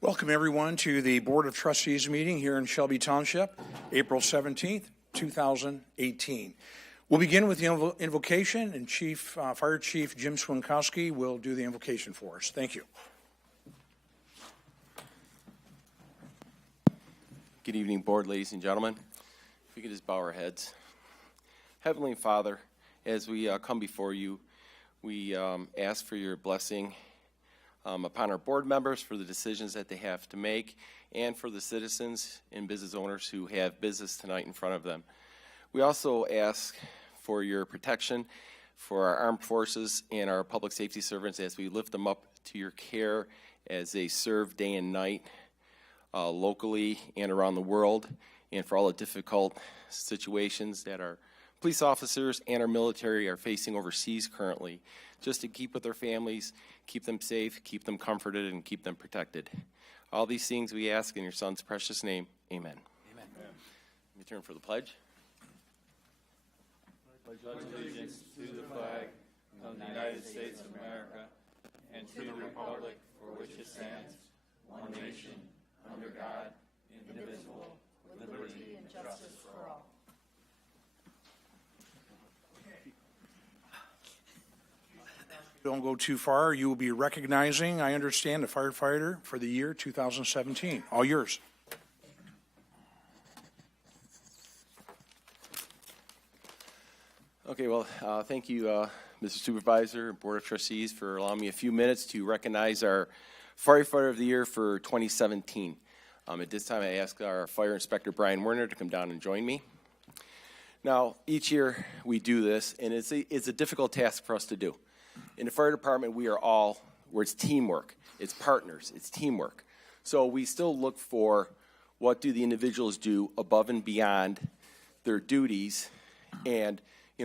Welcome, everyone, to the Board of Trustees meeting here in Shelby Township, April 17th, 2018. We'll begin with the invocation, and Fire Chief Jim Swinkowski will do the invocation for us. Thank you. Good evening, Board, ladies and gentlemen. If we could just bow our heads. Heavenly Father, as we come before you, we ask for your blessing upon our board members for the decisions that they have to make, and for the citizens and business owners who have business tonight in front of them. We also ask for your protection for our armed forces and our public safety servants as we lift them up to your care as they serve day and night locally and around the world, and for all the difficult situations that our police officers and our military are facing overseas currently, just to keep with their families, keep them safe, keep them comforted, and keep them protected. All these things we ask in your Son's precious name. Amen. Amen. Let me turn for the pledge. I pledge allegiance to the flag of the United States of America and to the republic for which it stands, one nation, under God, indivisible, with liberty and justice for all. Don't go too far. You will be recognizing, I understand, a firefighter for the year 2017. All yours. Okay, well, thank you, Mr. Supervisor and Board of Trustees, for allowing me a few minutes to recognize our Firefighter of the Year for 2017. At this time, I ask our Fire Inspector, Brian Werner, to come down and join me. Now, each year we do this, and it's a difficult task for us to do. In the fire department, where it's teamwork, it's partners, it's teamwork. So we still look for what do the individuals do above and beyond their duties, and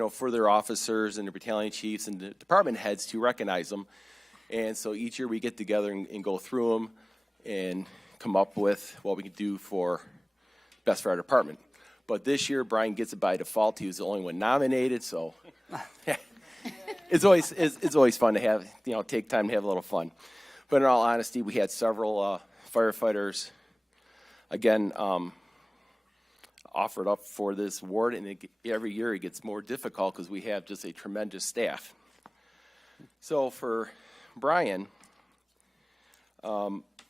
for their officers and the battalion chiefs and the department heads to recognize them. And so each year we get together and go through them and come up with what we can do for best fire department. But this year, Brian gets it by default. He was the only one nominated, so it's always fun to have, take time to have a little fun. But in all honesty, we had several firefighters, again, offered up for this award, and every year it gets more difficult because we have just a tremendous staff. So for Brian,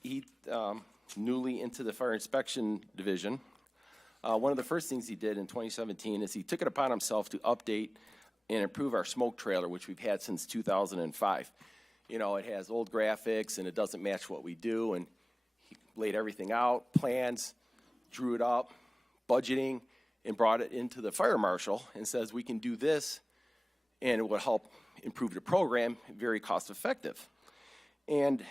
he newly into the fire inspection division. One of the first things he did in 2017 is he took it upon himself to update and improve our smoke trailer, which we've had since 2005. It has old graphics and it doesn't match what we do, and he laid everything out, plans, drew it up, budgeting, and brought it into the fire marshal and says we can do this and it will help improve the program, very cost effective. And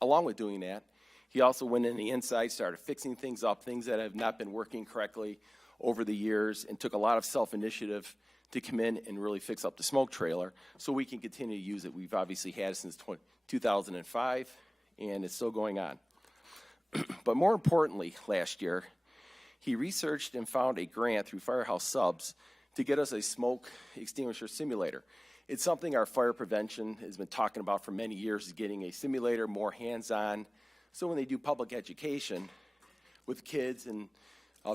along with doing that, he also went in the inside, started fixing things up, things that have not been working correctly over the years, and took a lot of self-initiative to come in and really fix up the smoke trailer so we can continue to use it. We've obviously had it since 2005, and it's still going on. But more importantly, last year, he researched and found a grant through Firehouse Subs to get us a smoke extinguisher simulator. It's something our fire prevention has been talking about for many years, is getting a simulator more hands-on, so when they do public education with kids and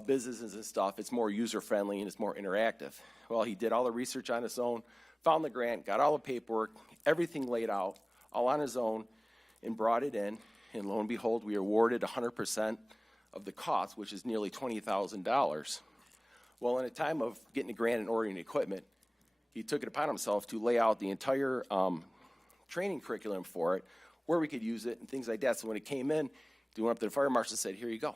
businesses and stuff, it's more user-friendly and it's more interactive. Well, he did all the research on his own, found the grant, got all the paperwork, everything laid out, all on his own, and brought it in. And lo and behold, we awarded 100% of the cost, which is nearly $20,000. Well, in a time of getting the grant and ordering the equipment, he took it upon himself to lay out the entire training curriculum for it, where we could use it and things like that. So when it came in, he went up to the fire marshal and said, here you go.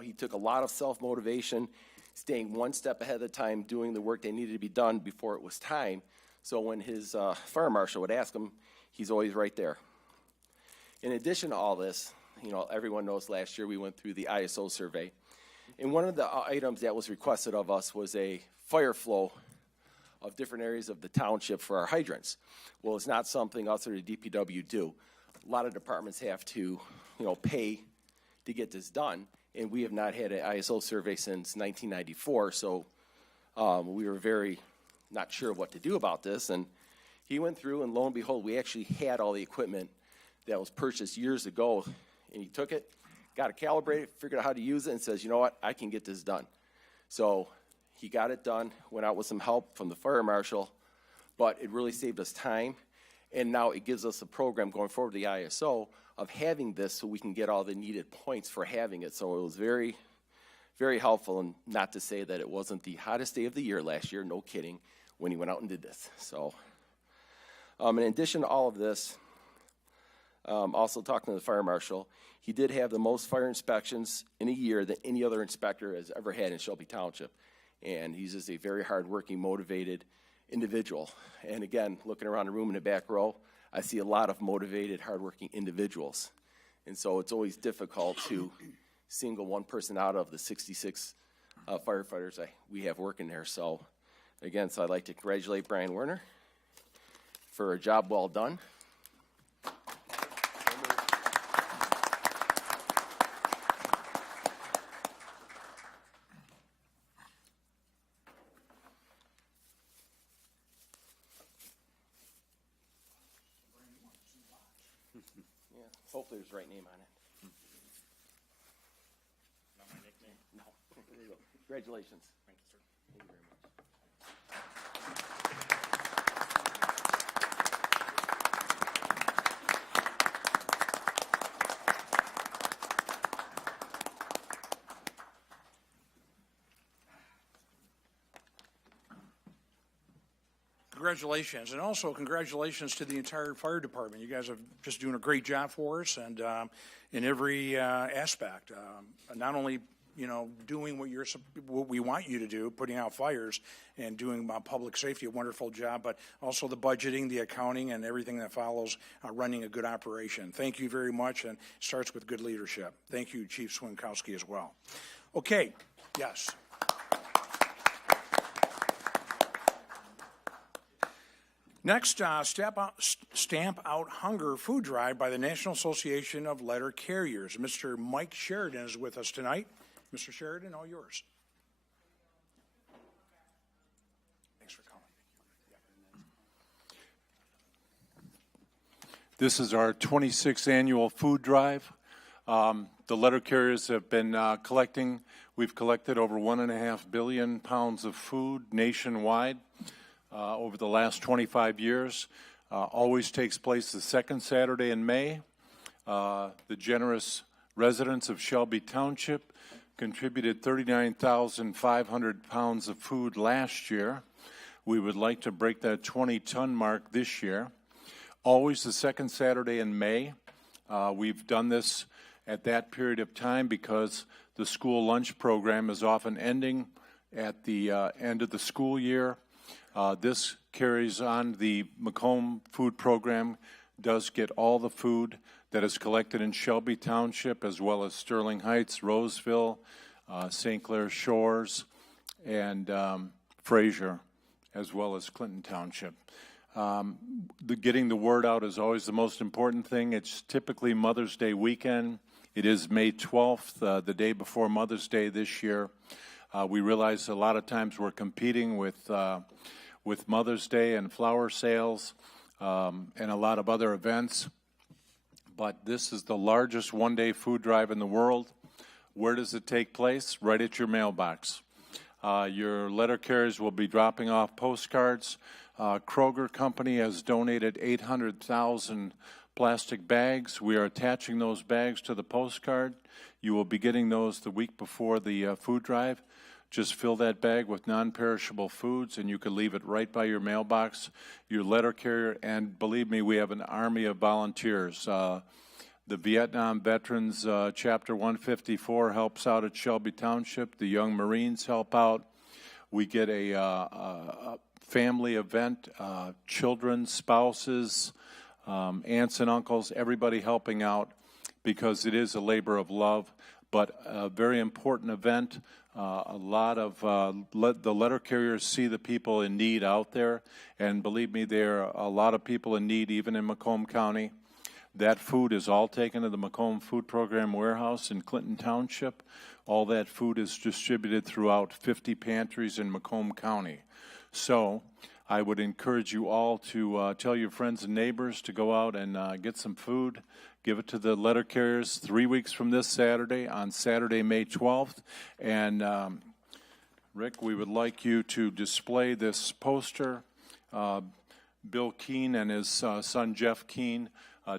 He took a lot of self-motivation, staying one step ahead of the time, doing the work that needed to be done before it was time. So when his fire marshal would ask him, he's always right there. In addition to all this, everyone knows last year we went through the ISO survey. And one of the items that was requested of us was a fire flow of different areas of the township for our hydrants. Well, it's not something us or the DPW do. A lot of departments have to, pay to get this done, and we have not had an ISO survey since 1994, so we were very not sure what to do about this, and he went through, and lo and behold, we actually had all the equipment that was purchased years ago And he took it, got it calibrated, figured out how to use it, and says, you know what, I can get this done. So he got it done, went out with some help from the fire marshal, but it really saved us time. And now it gives us a program going forward, the ISO, of having this so we can get all the needed points for having it. So it was very, very helpful, and not to say that it wasn't the hottest day of the year last year, no kidding, when he went out and did this. So in addition to all of this, also talking to the fire marshal, he did have the most fire inspections in a year than any other inspector has ever had in Shelby Township. And he's just a very hardworking, motivated individual. And again, looking around the room in the back row, I see a lot of motivated, hardworking individuals. And so it's always difficult to single one person out of the 66 firefighters we have working there. So again, I'd like to congratulate Brian Werner for a job well done. Yeah, hopefully there's the right name on it. Not my nickname. No. There you go. Congratulations. Thank you, sir. Thank you very much. Congratulations, and also congratulations to the entire fire department. You guys are just doing a great job for us, and in every aspect. Not only doing what we want you to do, putting out fires and doing public safety, a wonderful job, but also the budgeting, the accounting, and everything that follows running a good operation. Thank you very much, and it starts with good leadership. Thank you, Chief Swinkowski, as well. Okay, yes. Next, Stamp Out Hunger food drive by the National Association of Letter Carriers. Mr. Mike Sheridan is with us tonight. Mr. Sheridan, all yours. Thanks for coming. This is our 26th annual food drive. The letter carriers have been collecting. We've collected over 1.5 billion pounds of food nationwide over the last 25 years. Always takes place the second Saturday in May. The generous residents of Shelby Township contributed 39,500 pounds of food last year. We would like to break that 20-ton mark this year. Always the second Saturday in May. We've done this at that period of time because the school lunch program is often ending at the end of the school year. This carries on. The Macomb food program does get all the food that is collected in Shelby Township, as well as Sterling Heights, Roseville, St. Clair Shores, and Fraser, as well as Clinton Township. Getting the word out is always the most important thing. It's typically Mother's Day weekend. It is May 12th, the day before Mother's Day this year. We realize a lot of times we're competing with Mother's Day and flower sales and a lot of other events. But this is the largest one-day food drive in the world. Where does it take place? Right at your mailbox. Your letter carriers will be dropping off postcards. Kroger Company has donated 800,000 plastic bags. We are attaching those bags to the postcard. You will be getting those the week before the food drive. Just fill that bag with non-perishable foods, and you can leave it right by your mailbox, your letter carrier, and believe me, we have an army of volunteers. The Vietnam Veterans Chapter 154 helps out at Shelby Township. The Young Marines help out. We get a family event, children, spouses, aunts and uncles, everybody helping out because it is a labor of love, but a very important event. A lot of the letter carriers see the people in need out there, and believe me, there are a lot of people in need even in Macomb County. That food is all taken to the Macomb Food Program warehouse in Clinton Township. All that food is distributed throughout 50 pantries in Macomb County. So I would encourage you all to tell your friends and neighbors to go out and get some food, Give it to the letter carriers 3 weeks from this Saturday, on Saturday, May 12th. And Rick, we would like you to display this poster. Bill Keene and his son Jeff Keene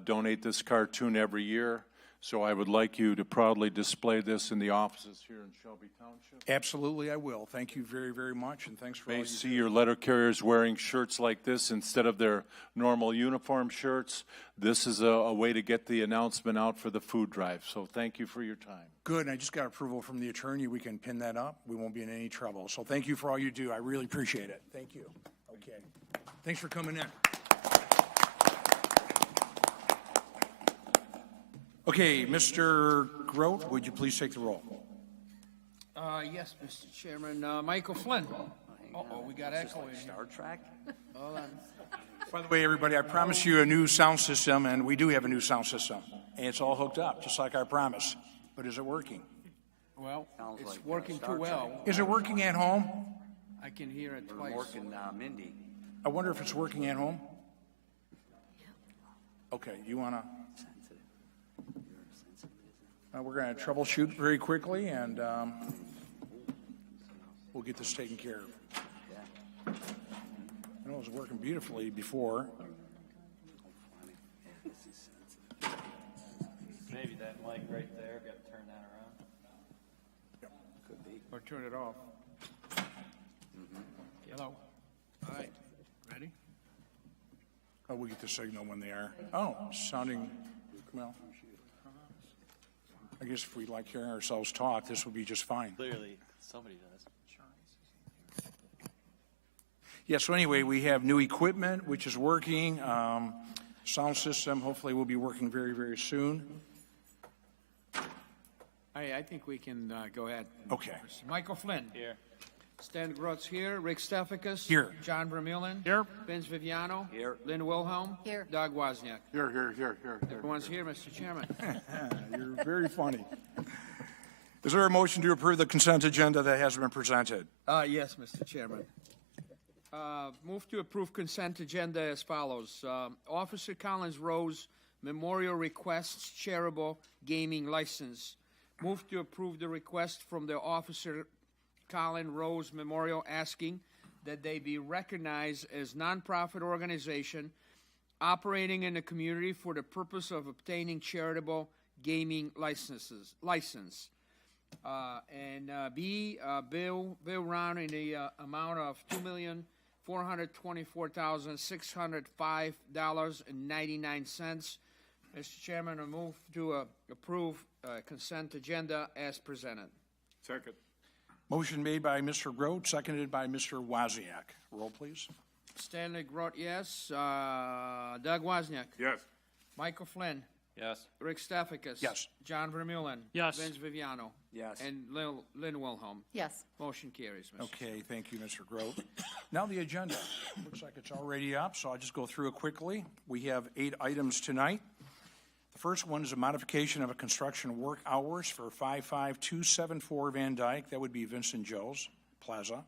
donate this cartoon every year. So I would like you to proudly display this in the offices here in Shelby Township. Absolutely, I will. Thank you very, very much, and thanks for all You you may see do. your letter carriers wearing shirts like this instead of their normal uniform shirts. This is a way to get the announcement out for the food drive. So thank you for your time. Good, and I just got approval from the attorney. We can pin that up. We won't be in any trouble. So thank you for all you do. I really appreciate it. Thank you. Okay. Thanks for coming in. Okay, Mr. Grote, would you please take the roll? Yes, Mr. Chairman. Michael Flynn. Uh-oh, we got echo in here. Star Trek? Hold on. By the way, everybody, I promised you a new sound system, and we do have a new sound system. And it's all hooked up, just like I promised. But is it working? Well, Sounds it's like, working Star too well. Is it working at home? I can hear it twice. Mork and Mindy. I wonder if it's working at home? Okay, you want to? We're going to troubleshoot very quickly, and we'll get this taken care of. I know it was working beautifully before. Maybe that mic right there, got to turn that around. Or turn it off. Hello. All right. Ready? Oh, we'll get the signal when they are. Oh, sounding, well, I guess if we like hearing ourselves talk, this would be just fine. Clearly, somebody does. Yeah, so anyway, we have new equipment, which is working. Sound system, hopefully, will be working very, very soon. I think we can go ahead. Okay. Michael Flynn. Here. Stan Grotz here. Rick Stefficus. Here. John Vermeulen. Here. Vince Viviano. Here. Lynn Wilhelm. Here. Doug Wozniak. Here. Everyone's here, Mr. Chairman. You're very funny. Is there a motion to approve the consent agenda that has been presented? Yes, Mr. Chairman. Move to approve consent agenda as follows. Officer Collins Rose Memorial Requests Charitable Gaming License. Move to approve the request from the Officer Colin Rose Memorial asking that they be recognized as nonprofit organization operating in the community for the purpose of obtaining charitable gaming license. B, bill round in the amount of $2,424,605.99. Mr. Chairman, I move to approve consent agenda as presented. Second. Motion made by Mr. Grote, seconded by Mr. Wozniak. Roll, please. Stanley Grote, yes. Doug Wozniak. Yes. Michael Flynn. Yes. Rick Stefficus. Yes. John Vermeulen. Yes. Vince Viviano. Yes. And Lynn Wilhelm. Yes. Motion carries, Mr. Okay, thank you, Mr. Grote. Now the agenda. Looks like it's already up, so I'll just go through it quickly. We have 8 items tonight. The first one is a modification of a construction work hours for 55274 Van Dyke. That would be Vincent Joe's Plaza.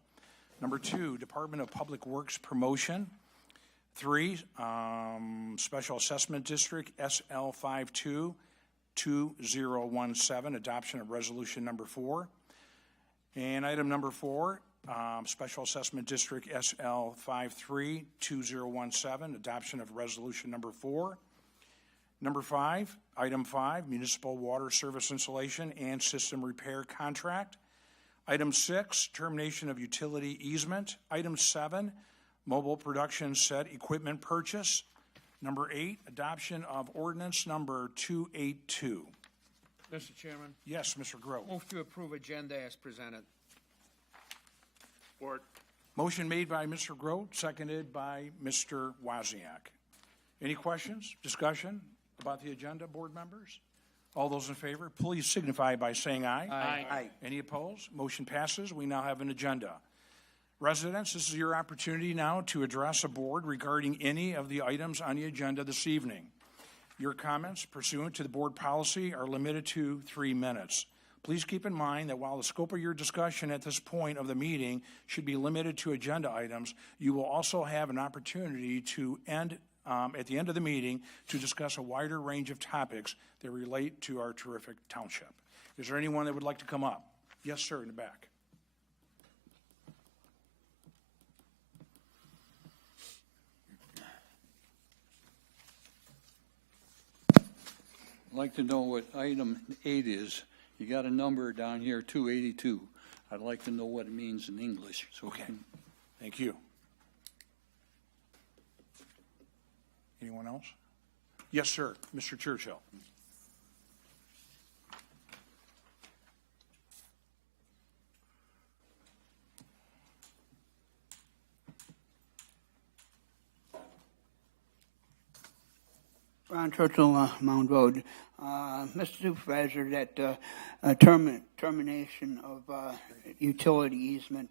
Number 2, Department of Public Works promotion. 3, Special Assessment District SL 522017, adoption of resolution number 4. And item number 4, Special Assessment District SL 532017, adoption of resolution number 4. Number 5, item 5, municipal water service installation and system repair contract. Item 6, termination of utility easement. Item 7, mobile production set equipment purchase. Number 8, adoption of ordinance number 282. Mr. Chairman, Yes, Mr. Grote. move to approve agenda as presented. Support. Motion made by Mr. Grote, seconded by Mr. Wozniak. Any questions, discussion about the agenda, board members? All those in favor, please signify by saying aye. Aye. Any opposed? Motion passes. We now have an agenda. Residents, this is your opportunity now to address a board regarding any of the items on the agenda this evening. Your comments pursuant to the board policy are limited to 3 minutes. Please keep in mind that while the scope of your discussion at this point of the meeting should be limited to agenda items, you will also have an opportunity to end at the end of the meeting to discuss a wider range of topics that relate to our terrific township. Is there anyone that would like to come up? Yes, sir, in the back. I'd like to know what item 8 is. You got a number down here, 282. I'd like to know what it means in English. So Okay. Thank you. Anyone else? Yes, sir, Mr. Churchill. Ron Churchill, Mound Road. Mr. Supervisor, that termination of utility easement,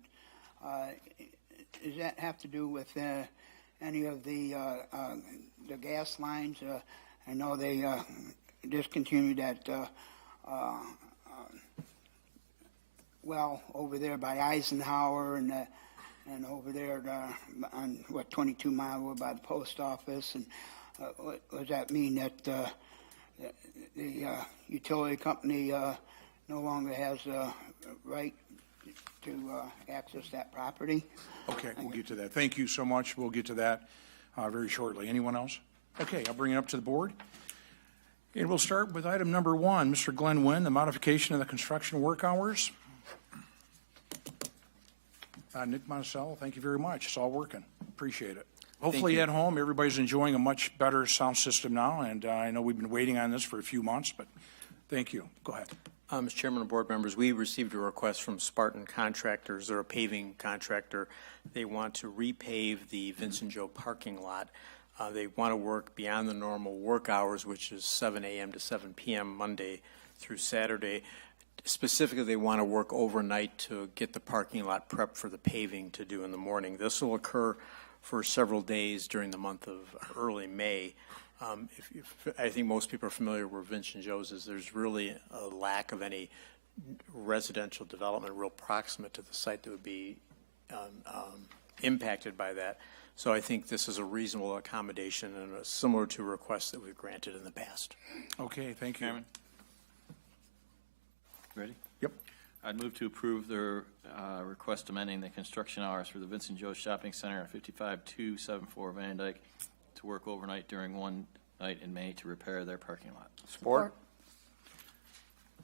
does that have to do with any of the gas lines? I know they discontinued that well over there by Eisenhower and over there on 22 Mile Road by the post office. And what does that mean, that the utility company no longer has a right to access that property? Okay, we'll get to that. Thank you so much. We'll get to that very shortly. Anyone else? Okay, I'll bring it up to the board. And we'll start with item number 1, Mr. Glenn Wynn, the modification of the construction work hours. Nick Monticello, thank you very much. It's all working. Appreciate it. Hopefully at home, everybody's enjoying a much better sound system now, and I know we've been waiting on this for a few months, but thank you. Go ahead. Mr. Chairman and board members, we received a request from Spartan Contractors. They're a paving contractor. They want to repave the Vincent Joe parking lot. They want to work beyond the normal work hours, which is 7 a.m. to 7 p.m. Monday through Saturday. Specifically, they want to work overnight to get the parking lot prepped for the paving to do in the morning. This will occur for several days during the month of early May. I think most people are familiar with Vincent Joe's is there's really a lack of any residential development real proximate to the site that would be impacted by that. So I think this is a reasonable accommodation and similar to requests that we've granted in the past. Okay, thank you. Chairman? Ready? Yep. I'd move to approve their request amending the construction hours for the Vincent Joe Shopping Center on 55274 Van Dyke to work overnight during one night in May to repair their parking lot. Support.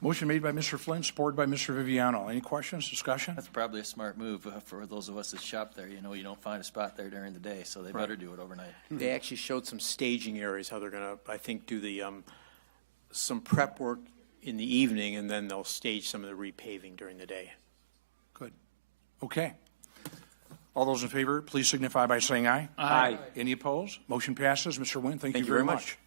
Motion made by Mr. Flynn, supported by Mr. Viviano. Any questions, discussion? That's probably a smart move for those of us that shop there. You know, you don't find a spot there during the day, so they better do it overnight. They actually showed some staging areas, how they're going to, I think, do the some prep work in the evening, and then they'll stage some of the repaving during the day. Good. Okay. All those in favor, please signify by saying aye. Aye. Any opposed? Motion passes. Mr. Wynn, thank you very much.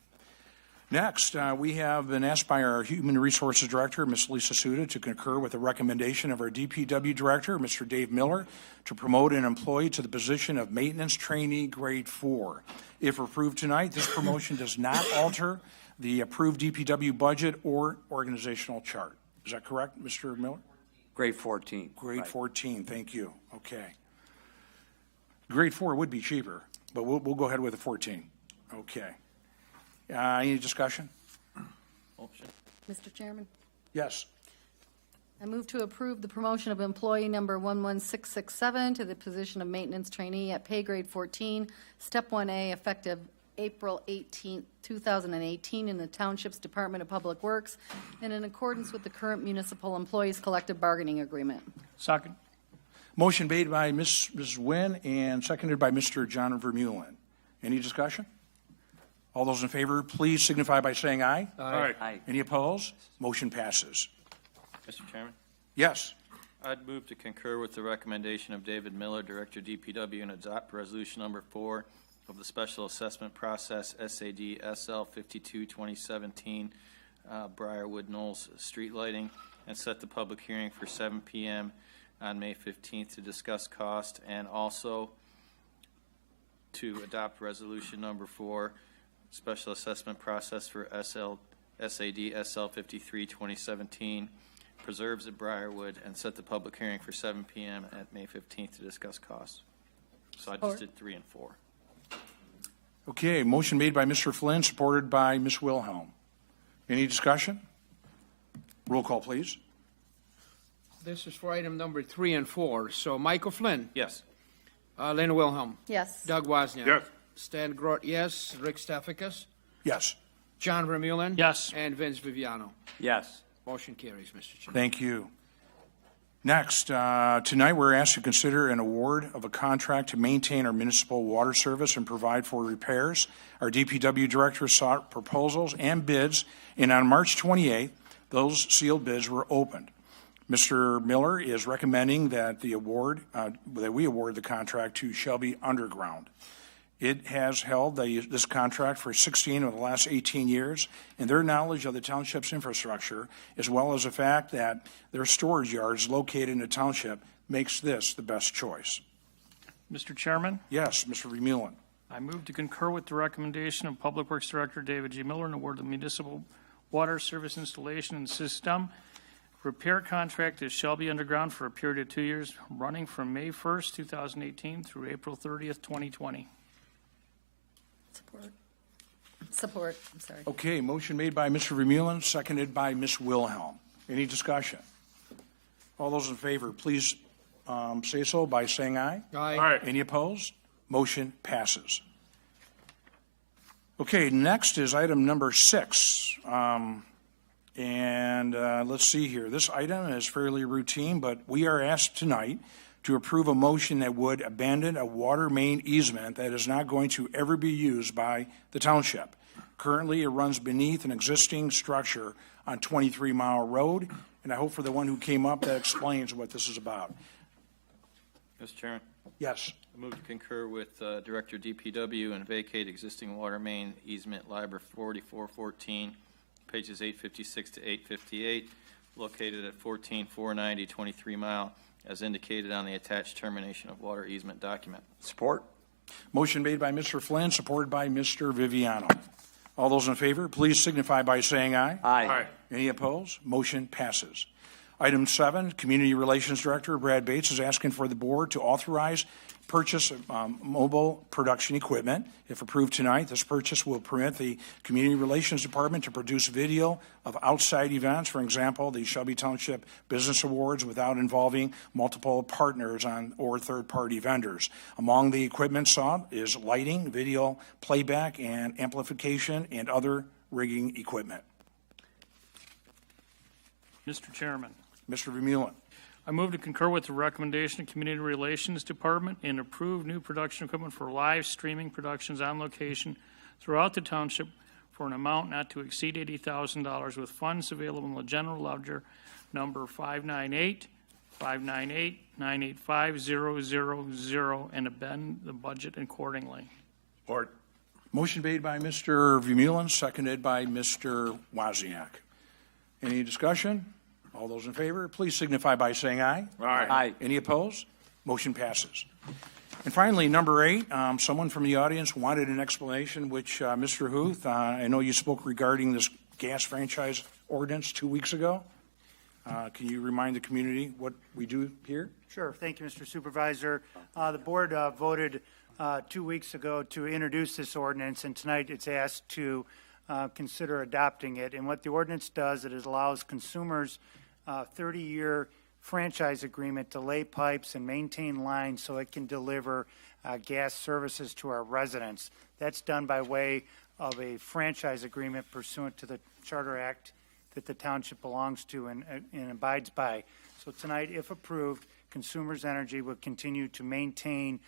Next, we have been asked by our Human Resources Director, Ms. Lisa Suda, to concur with the recommendation of our DPW Director, Mr. Dave Miller, to promote an employee to the position of Maintenance Trainee Grade 4. If approved tonight, this promotion does not alter the approved DPW budget or organizational chart. Is that correct, Mr. Miller? Grade 14. Grade 14, thank you. Okay. Grade 4 would be cheaper, but we'll go ahead with the 14. Okay. Any discussion? Motion. Mr. Chairman, Yes. I move to approve the promotion of employee number 11667 to the position of maintenance trainee at pay grade 14, step 1A, effective April 18, 2018, in the Township's Department of Public Works, and in accordance with the current municipal employees collective bargaining agreement. Second. Motion made by Ms. Wynn and seconded by Mr. John Vermeulen. Any discussion? All those in favor, please signify by saying aye. Aye. Any opposed? Motion passes. Mr. Chairman? Yes. I'd move to concur with the recommendation of David Miller, Director DPW, and adopt resolution number 4 of the Special Assessment Process, SAD SL 52 2017, Briarwood Knolls Street Lighting, and set the public hearing for 7 p.m. on May 15th to discuss cost, and also to adopt resolution number 4, Special Assessment Process for SAD SL 53 2017, Preserves at Briarwood, and set the public hearing for 7 p.m. at May 15th to discuss costs. So I just did 3 and 4. Okay, motion made by Mr. Flynn, supported by Ms. Wilhelm. Any discussion? Roll call, please. This is for item number 3 and 4. So Michael Flynn. Yes. Lynn Wilhelm. Yes. Doug Wozniak. Yes. Stan Grot, yes. Rick Steffikis. Yes. John Vermeulen. Yes. And Vince Viviano. Yes. Motion carries, Mr. Chairman. Thank you. Next, tonight we're asked to consider an award of a contract to maintain our municipal water service and provide for repairs. Our DPW director sought proposals and bids, and on March 28th, those sealed bids were opened. Mr. Miller is recommending that we award the contract to Shelby Underground. It has held this contract for 16 of the last 18 years, and their knowledge of the township's infrastructure, as well as the fact that their storage yards located in the township, makes this the best choice. Mr. Chairman, Yes, Mr. Vermeulen. I move to concur with the recommendation of Public Works Director David G. Miller and award the municipal water service installation and system repair contract to Shelby Underground for a period of 2 years, running from May 1st, 2018 through April 30th, 2020. Support, I'm sorry. Okay, motion made by Mr. Vermeulen, seconded by Ms. Wilhelm. Any discussion? All those in favor, please say so by saying aye. Aye. Any opposed? Motion passes. Okay, next is item number 6. Let's see here. This item is fairly routine, but we are asked tonight to approve a motion that would abandon a water main easement that is not going to ever be used by the township. Currently, it runs beneath an existing structure on 23 Mile Road, and I hope for the one who came up that explains what this is about. Mr. Chairman, Yes. I move to concur with Director DPW and vacate existing water main easement Liber 4414, pages 856 to 858, located at 14490 23 Mile, as indicated on the attached termination of water easement document. Support. Motion made by Mr. Flynn, supported by Mr. Viviano. All those in favor, please signify by saying aye. Aye. Any opposed? Motion passes. Item 7, Community Relations Director Brad Bates is asking for the board to authorize purchase of mobile production equipment. If approved tonight, this purchase will permit the Community Relations Department to produce video of outside events, for example, the Shelby Township Business Awards, without involving multiple partners or third-party vendors. Among the equipment sought is lighting, video playback, and amplification, and other rigging equipment. Mr. Chairman, Mr. Vermeulen. I move to concur with the recommendation of Community Relations Department and approve new production equipment for live streaming productions on location throughout the township for an amount not to exceed $80,000 with funds available in the general ledger number 598-598-985-000 and amend the budget accordingly. Motion made by Mr. Vermeulen, seconded by Mr. Wozniak. Any discussion? All those in favor, please signify by saying aye. Aye. Any opposed? Motion passes. And finally, number 8, someone from the audience wanted an explanation, which Mr. Huth, I know you spoke regarding this gas franchise ordinance 2 weeks ago. Can you remind the community what we do here? Sure. Thank you, Mr. Supervisor. The board voted 2 weeks ago to introduce this ordinance, and tonight it's asked to consider adopting it. And what the ordinance does, it allows consumers 30-year franchise agreement to lay pipes and maintain lines so it can deliver gas services to our residents. That's done by way of a franchise agreement pursuant to the Charter Act that the township belongs to and abides by. So tonight, if approved, Consumers Energy will continue to maintain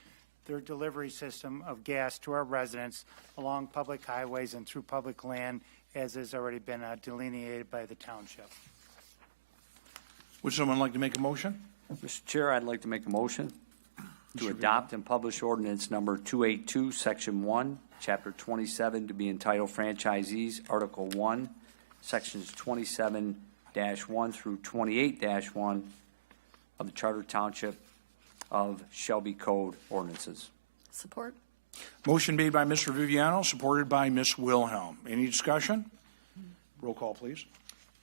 their delivery system of gas to our residents along public highways and through public land, as has already been delineated by the township. Would someone like to make a motion? Mr. Chair, I'd like to make a motion to adopt and publish ordinance number 282, Section 1, Chapter 27, to be entitled Franchisees, Article 1, Sections 27-1 through 28-1 of the Charter Township of Shelby Code ordinances. Support. Motion made by Mr. Viviano, supported by Ms. Wilhelm. Any discussion? Roll call, please.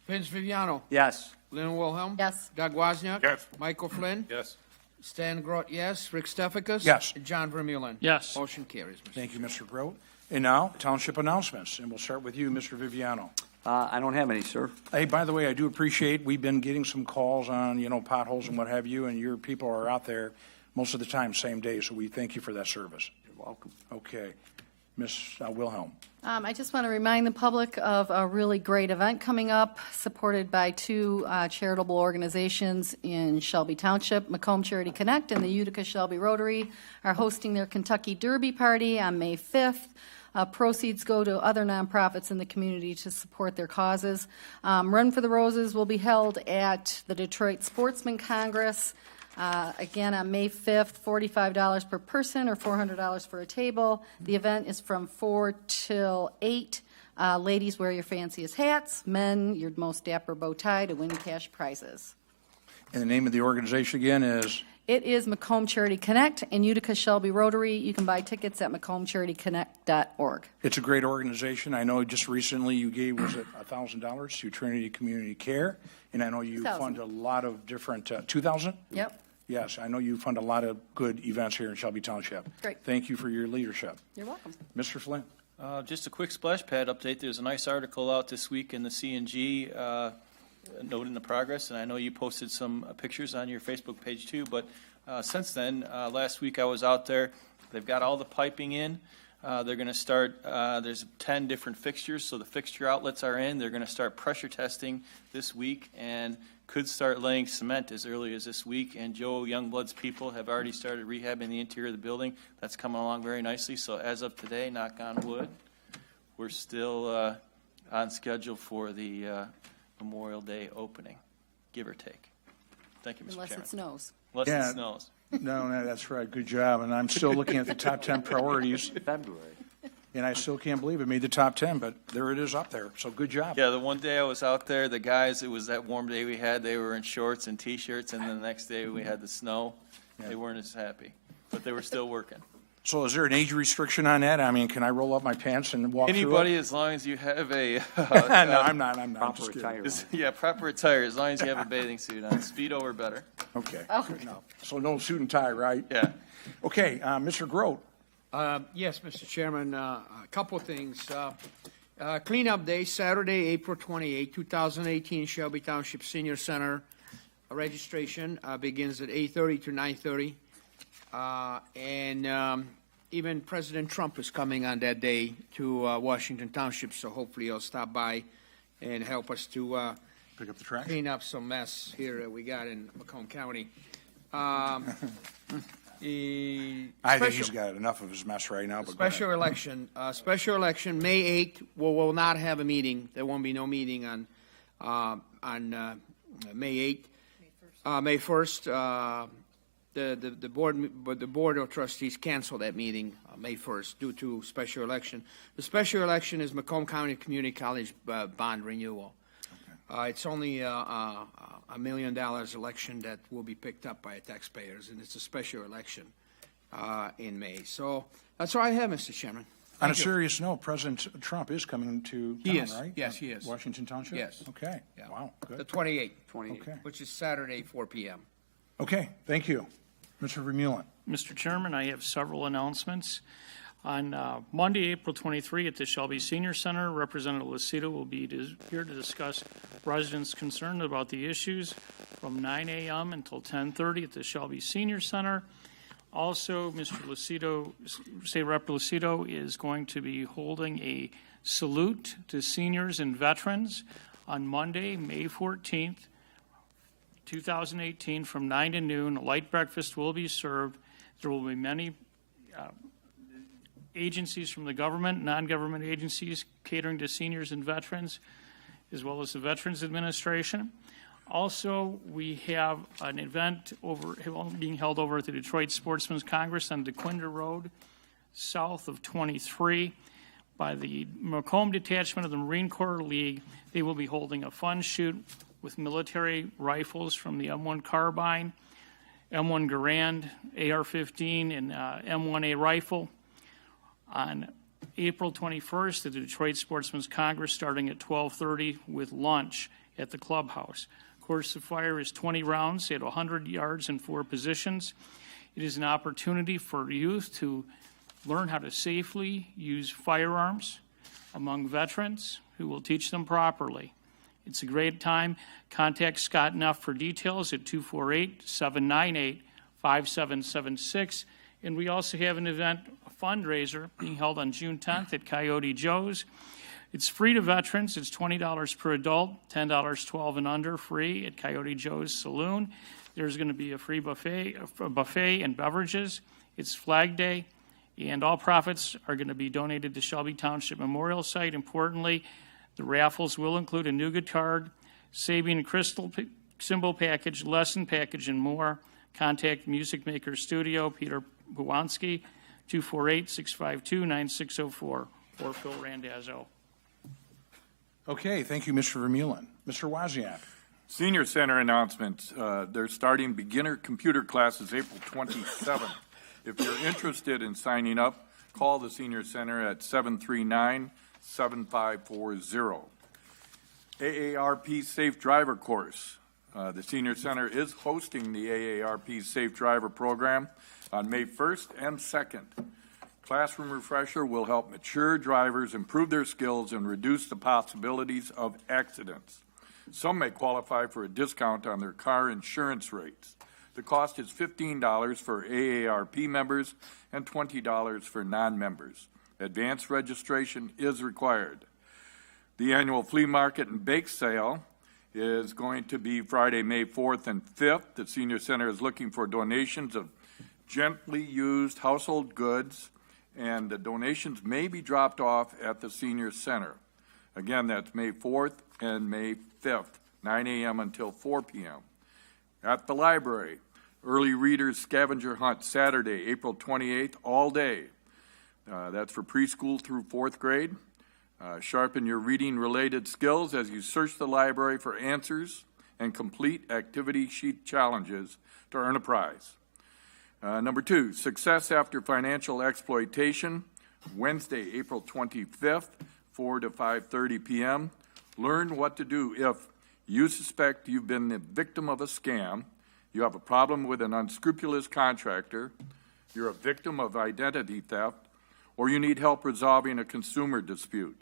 Vince Viviano. Yes. Lynn Wilhelm. Yes. Doug Wozniak. Yes. Michael Flynn. Yes. Stan Grot, yes. Rick Steffikis. Yes. And John Vermeulen. Yes. Motion carries, Mr. Thank you, Mr. Grote. And now, township announcements, and we'll start with you, Mr. Viviano. I don't have any, sir. Hey, by the way, I do appreciate, we've been getting some calls on, potholes and what have you, and your people are out there most of the time, same day, so we thank you for that service. You're welcome. Okay. Ms. Wilhelm. I just want to remind the public of a really great event coming up, supported by two charitable organizations in Shelby Township. Macomb Charity Connect and the Utica Shelby Rotary are hosting their Kentucky Derby Party on May 5th. Proceeds go to other nonprofits in the community to support their causes. Run for the Roses will be held at the Detroit Sportsman Congress. Again, on May 5th, $45 per person or $400 for a table. The event is from 4 till 8. Ladies, wear your fanciest hats. Men, your most dapper bow tie to win cash prizes. And the name of the organization again is? It is Macomb Charity Connect and Utica Shelby Rotary. You can buy tickets at MacombCharityConnect.org. It's a great organization. I know just recently you gave, was it $1,000 to Trinity Community Care? And I know you 2,000. fund a lot of different, 2,000? Yep. Yes, I know you fund a lot of good events here in Shelby Township. Great. Thank you for your leadership. You're welcome. Mr. Flynn? Just a quick splash pad update. There's a nice article out this week in the C&G noting the progress, and I know you posted some pictures on your Facebook page too, but since then, last week I was out there. They've got all the piping in. They're going to start, there's 10 different fixtures, so the fixture outlets are in. They're going to start pressure testing this week and could start laying cement as early as this week. And Joe Youngblood's people have already started rehabbing the interior of the building. That's coming along very nicely. So as of today, knock on wood, we're still on schedule for the Memorial Day opening, give or take. Thank you, Mr. Unless Chairman. it snows. Unless Yeah. it snows. No, that's right. Good job. And I'm still looking at the top 10 priorities, February. and I still can't believe it made the top 10, but there it is up there. So good job. Yeah, the one day I was out there, the guys, it was that warm day we had, they were in shorts and T-shirts, and then the next day we had the snow. They weren't as happy, but they were still working. So is there an age restriction on that? I mean, can I roll up my pants and walk Anybody, through as long as you have a, it? No, I'm not. I'm Proper just kidding. attire. yeah, proper attire, as long as you have a bathing suit on, Speedo or better. Okay. Oh. No. So no suit and tie, right? Yeah. Okay, Mr. Grote. Yes, Mr. Chairman, a couple of things. Cleanup Day, Saturday, April 28, 2018, Shelby Township Senior Center. Registration begins at 8:30 to 9:30. And even President Trump is coming on that day to Washington Township, so hopefully he'll stop by and help us to Pick up the trash. clean up some mess here that we got in Macomb County. I think he's got enough of his mess right now, but go ahead. Special election, May 8th, we will not have a meeting. There won't be no meeting on May 8th. May 1st, the board of trustees canceled that meeting May 1st due to special election. The special election is Macomb County Community College bond renewal. It's only $1 million election that will be picked up by taxpayers, and it's a special election in May. So that's all I have, Mr. Chairman. On a Thank you. serious note, President Trump is coming to He town, is. right? Yes, he is. Washington Township? Yes. Okay. Yeah. Wow, The good. 28th, Okay. which is Saturday, 4 p.m. Okay, thank you. Mr. Vermeulen. Mr. Chairman, I have several announcements. On Monday, April 23 at the Shelby Senior Center, Representative Lucido will be here to discuss residents concerned about the issues from 9 a.m. until 10:30 at the Shelby Senior Center. Also, Mr. Lucido, State Rep. Lucido is going to be holding a salute to seniors and veterans on Monday, May 14th, 2018, from 9 to noon. A light breakfast will be served. There will be many agencies from the government, non-government agencies catering to seniors and veterans, as well as the Veterans Administration. Also, we have an event being held over at the Detroit Sportsman's Congress on DeQuinder Road, south of 23, by the Macomb Detachment of the Marine Corps League. They will be holding a fun shoot with military rifles from the M1 carbine, M1 Garand, AR-15, and M1A rifle on April 21st at the Detroit Sportsman's Congress, starting at 12:30 with lunch at the clubhouse. Course of fire is 20 rounds at 100 yards in 4 positions. It is an opportunity for youth to learn how to safely use firearms among veterans who will teach them properly. It's a great time. Contact Scott Neff for details at 248-798-5776. And we also have an event, a fundraiser, being held on June 10th at Coyote Joe's. It's free to veterans. It's $20 per adult, $10 12 and under, free at Coyote Joe's Saloon. There's going to be a free buffet and beverages. It's Flag Day, and all profits are going to be donated to Shelby Township Memorial Site. Importantly, the raffles will include a nougat card, Sabian crystal symbol package, lesson package, and more. Contact Music Maker Studio, Peter Buwanski, 248-652-9604, or Phil Randazzo. Okay, thank you, Mr. Vermeulen. Mr. Wozniak. Senior Center announcements. They're starting beginner computer classes April 27th. If you're interested in signing up, call the Senior Center at 739-7540. AARP Safe Driver Course. The Senior Center is hosting the AARP Safe Driver program on May 1st and 2nd. Classroom refresher will help mature drivers improve their skills and reduce the possibilities of accidents. Some may qualify for a discount on their car insurance rates. The cost is $15 for AARP members and $20 for non-members. Advanced registration is required. The annual flea market and bake sale is going to be Friday, May 4th and 5th. The Senior Center is looking for donations of gently used household goods, and the donations may be dropped off at the Senior Center. Again, that's May 4th and May 5th, 9 a.m. until 4 p.m. At the library, early readers scavenger hunt Saturday, April 28th, all day. That's for preschool through 4th grade. Sharpen your reading-related skills as you search the library for answers and complete activity sheet challenges to earn a prize. Number 2, Success After Financial Exploitation, Wednesday, April 25th, 4 to 5:30 p.m. Learn what to do if you suspect you've been the victim of a scam, you have a problem with an unscrupulous contractor, you're a victim of identity theft, or you need help resolving a consumer dispute.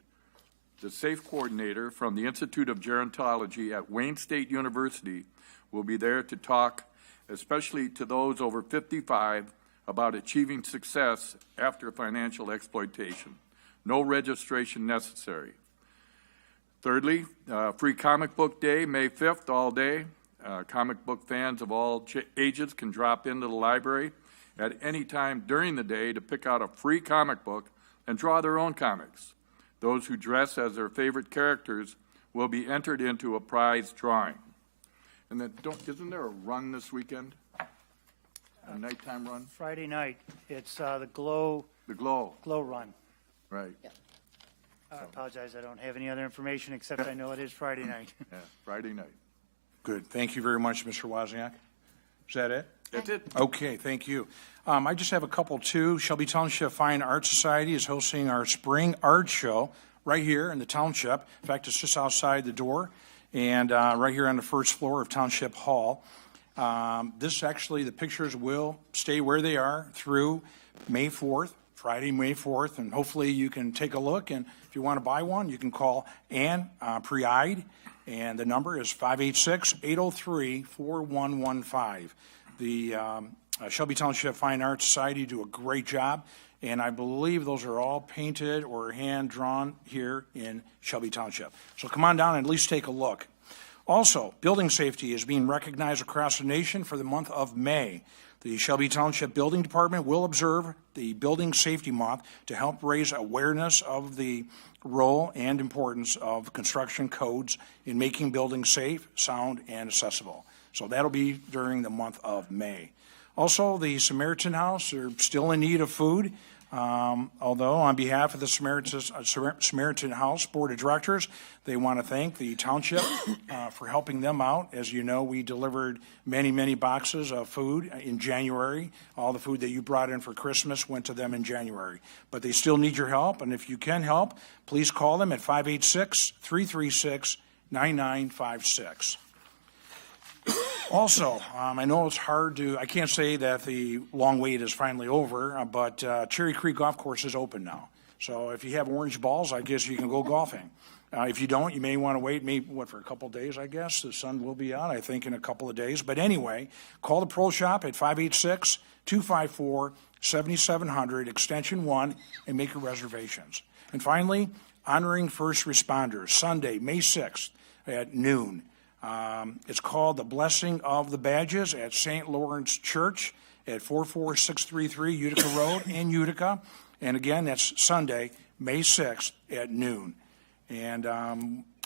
The SAFE coordinator from the Institute of Gerontology at Wayne State University will be there to talk, especially to those over 55, about achieving success after financial exploitation. No registration necessary. Thirdly, free comic book day, May 5th, all day. Comic book fans of all ages can drop into the library at any time during the day to pick out a free comic book and draw their own comics. Those who dress as their favorite characters will be entered into a prize drawing. And then, isn't there a run this weekend? A nighttime run? Friday night, it's the Glow Run. Right. I apologize, I don't have any other information except I know it is Friday night. Yeah, Friday night. Good. Thank you very much, Mr. Wozniak. Is that it? That's it. Okay, thank you. I just have a couple, too. Shelby Township Fine Arts Society is hosting our spring art show right here in the township. In fact, it's just outside the door and right here on the first floor of Township Hall. The pictures will stay where they are through May 4th, Friday, May 4th, and hopefully you can take a look. And if you want to buy one, you can call Ann Preide, and the number is 586-803-4115. The Shelby Township Fine Arts Society do a great job, and I believe those are all painted or hand-drawn here in Shelby Township. So come on down and at least take a look. Also, building safety is being recognized across the nation for the month of May. The Shelby Township Building Department will observe the Building Safety Month to help raise awareness of the role and importance of construction codes in making buildings safe, sound, and accessible. So that'll be during the month of May. Also, the Samaritan House are still in need of food. Although on behalf of the Samaritan House Board of Directors, they want to thank the township for helping them out. As you know, we delivered many, many boxes of food in January. All the food that you brought in for Christmas went to them in January. But they still need your help, and if you can help, please call them at 586-336-9956. Also, I know it's hard to, I can't say that the long wait is finally over, but Cherry Creek Golf Course is open now. So if you have orange balls, I guess you can go golfing. If you don't, you may want to wait maybe, for a couple of days, I guess. The sun will be out, I think, in a couple of days. But anyway, call the Pro Shop at 586-254-7700, extension 1, and make your reservations. And finally, honoring first responders, Sunday, May 6th at noon. It's called the Blessing of the Badges at St. Lawrence Church at 44633 Utica Road in Utica. And again, that's Sunday, May 6th at noon. And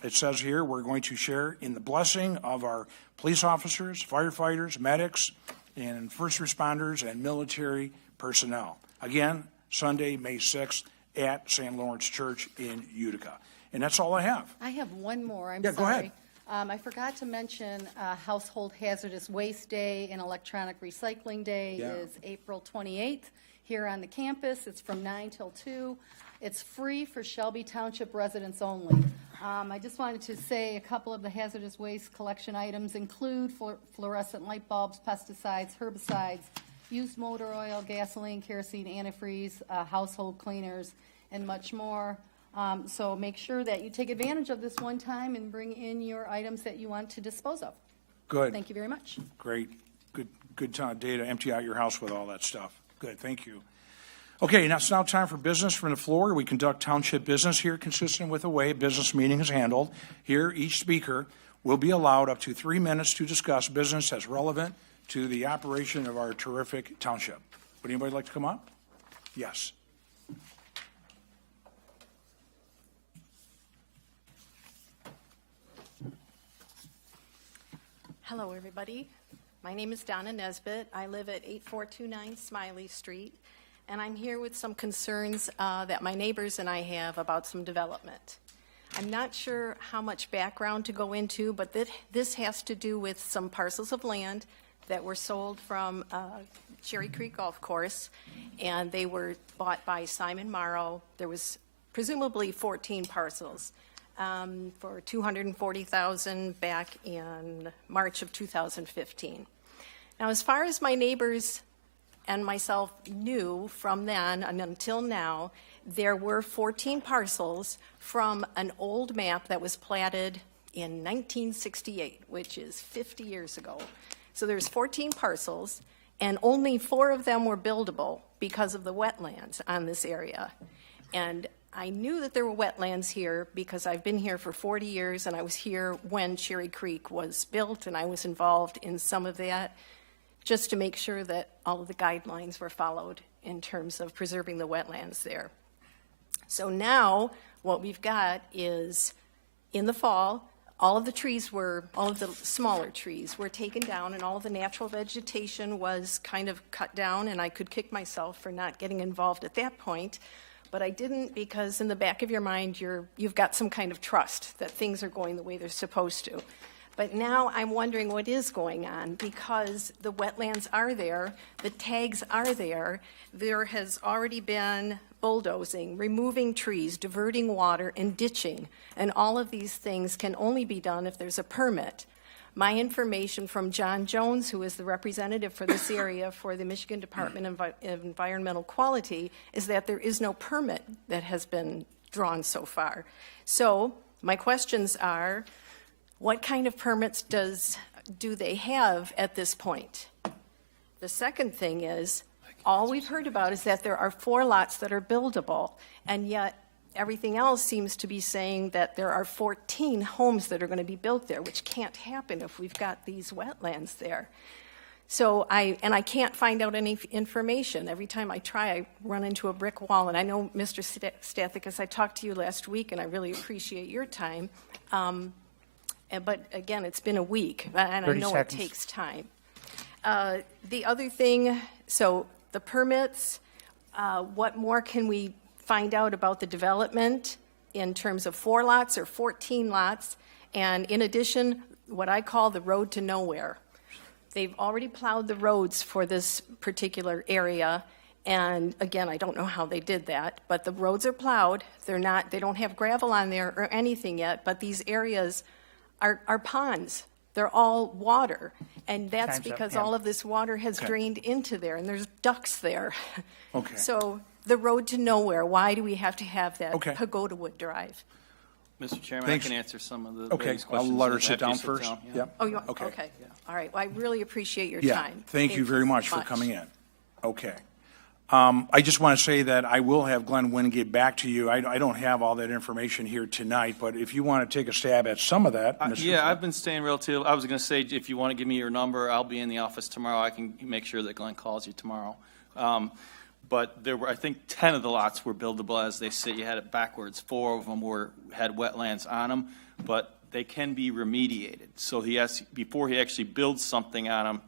it says here we're going to share in the blessing of our police officers, firefighters, medics, and first responders and military personnel. Again, Sunday, May 6th at St. Lawrence Church in Utica. And that's all I have. I have one more, I'm Yeah, sorry. go ahead. I forgot to mention Household Hazardous Waste Day and Electronic Recycling Day is April 28th here on the campus. It's from 9 till 2. It's free for Shelby Township residents only. I just wanted to say a couple of the hazardous waste collection items include fluorescent light bulbs, pesticides, herbicides, used motor oil, gasoline, kerosene, antifreeze, household cleaners, and much more. So make sure that you take advantage of this one time and bring in your items that you want to dispose of. Good. Thank you very much. Great. Good day to empty out your house with all that stuff. Good, thank you. Okay, now it's now time for business from the floor. We conduct township business here consistent with the way a business meeting is handled. Here, each speaker will be allowed up to 3 minutes to discuss business that's relevant to the operation of our terrific township. Would anybody like to come up? Yes. Hello, everybody. My name is Donna Nesbitt. I live at 8429 Smiley Street, and I'm here with some concerns that my neighbors and I have about some development. I'm not sure how much background to go into, but this has to do with some parcels of land that were sold from Cherry Creek Golf Course, and they were bought by Simon Morrow. There was presumably 14 parcels. For $240,000 back in March of 2015. Now, as far as my neighbors and myself knew from then and until now, there were 14 parcels from an old map that was platted in 1968, which is 50 years ago. So there's 14 parcels, and only 4 of them were buildable because of the wetlands on this area. And I knew that there were wetlands here because I've been here for 40 years, and I was here when Cherry Creek was built, and I was involved in some of that just to make sure that all of the guidelines were followed in terms of preserving the wetlands there. So now what we've got is, in the fall, all of the smaller trees were taken down, and all of the natural vegetation was kind of cut down, and I could kick myself for not getting involved at that point. But I didn't, because in the back of your mind, you've got some kind of trust that things are going the way they're supposed to. But now I'm wondering what is going on, because the wetlands are there, the tags are there, there has already been bulldozing, removing trees, diverting water, and ditching, and all of these things can only be done if there's a permit. My information from John Jones, who is the representative for this area for the Michigan Department of Environmental Quality, is that there is no permit that has been drawn so far. So my questions are, what kind of permits do they have at this point? The second thing is, all we've heard about is that there are 4 lots that are buildable, and yet everything else seems to be saying that there are 14 homes that are going to be built there, which can't happen if we've got these wetlands there. So I can't find out any information. Every time I try, I run into a brick wall. And I know, Mr. Stathikas, I talked to you last week, and I really appreciate your time. But again, it's been a week, and I know it takes time. The other thing, so the permits, what more can we find out about the development in terms of 4 lots or 14 lots, and in addition, what I call the road to nowhere. They've already plowed the roads for this particular area, and again, I don't know how they did that, but the roads are plowed. They don't have gravel on there or anything yet, but these areas are ponds. They're all water, and that's Time's up, because yeah. all of this water has drained into there, and there's ducts there. Okay. So the road to nowhere, why do we have to have that Okay. Pagoda Wood Drive? Mr. Chairman, Thanks. I can answer some of the Okay, raised I'll questions. let her after sit you down first. yeah. Yep. Oh, you want, Okay. okay. All right, well, I really appreciate your Yeah, time. thank you very so much for coming in. Okay. I just want to say that I will have Glenn Wynn get back to you. I don't have all that information here tonight, but if you want to take a stab at some of that, Mr. Yeah, I've been staying relative. I was going to say, if you want to give me your number, I'll be in the office tomorrow. I can make sure that Glenn calls you tomorrow. But there were, I think, 10 of the lots were buildable as they sit. You had it backwards. 4 of them had wetlands on them, but they can be remediated. So before he actually builds something on them,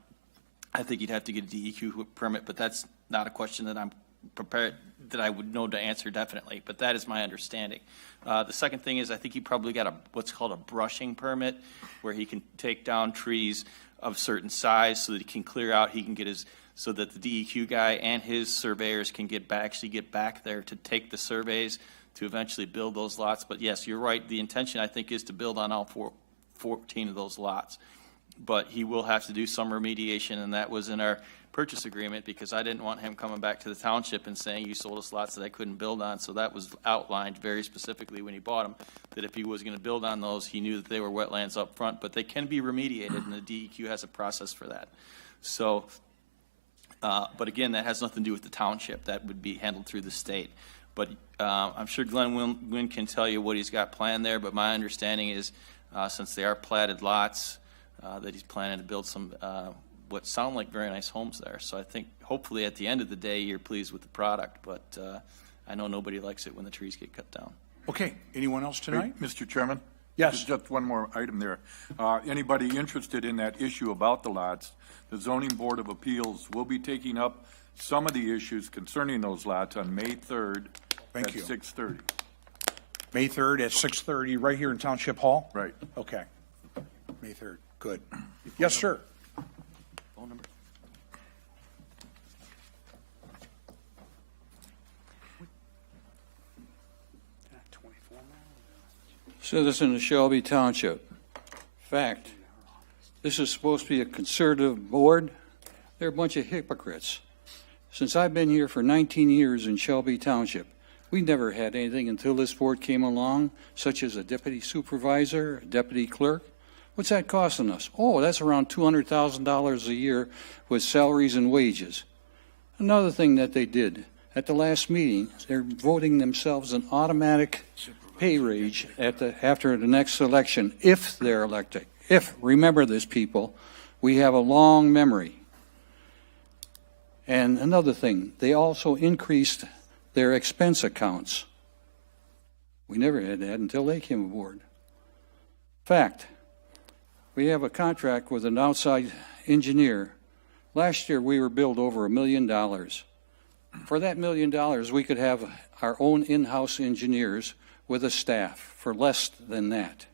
I think you'd have to get a DEQ permit, but that's not a question that I'm prepared, that I would know to answer definitely, but that is my understanding. The second thing is I think he probably got what's called a brushing permit, where he can take down trees of certain size so that he can clear out, he can get so that the DEQ guy and his surveyors can actually get back there to take the surveys to eventually build those lots. But yes, you're right, the intention I think is to build on all 14 of those lots. But he will have to do some remediation, and that was in our purchase agreement, because I didn't want him coming back to the township and saying, you sold us lots that I couldn't build on. So that was outlined very specifically when he bought them, that if he was going to build on those, he knew that they were wetlands up front, but they can be remediated, and the DEQ has a process for that. So, but again, that has nothing to do with the township. That would be handled through the state. But I'm sure Glenn Wynn can tell you what he's got planned there, but my understanding is, since they are platted lots, that he's planning to build some what sound like very nice homes there. So I think hopefully at the end of the day you're pleased with the product, but I know nobody likes it when the trees get cut down. Okay, anyone else tonight? Hey, Mr. Chairman? Yes. Just one more item there. Anybody interested in that issue about the lots, the Zoning Board of Appeals will be taking up some of the issues concerning those lots on May 3rd Thank at you. 6:30. May 3rd at 6:30, right here in Township Hall? Right. Okay. May 3rd, good. Yes, sir. Phone number? Citizen of Shelby Township. Fact, this is supposed to be a conservative board. They're a bunch of hypocrites. Since I've been here for 19 years in Shelby Township, we never had anything until this board came along, such as a deputy supervisor, a deputy clerk. What's that costing us? Oh, that's around $200,000 a year with salaries and wages. Another thing that they did at the last meeting, they're voting themselves an automatic pay raise after the next election, if they're elected. Remember this, people, we have a long memory. And another thing, they also increased their expense accounts. We never had that until they came aboard. Fact, we have a contract with an outside engineer. Last year, we were billed over $1 million. For that $1 million, we could have our own in-house engineers with a staff for less than that.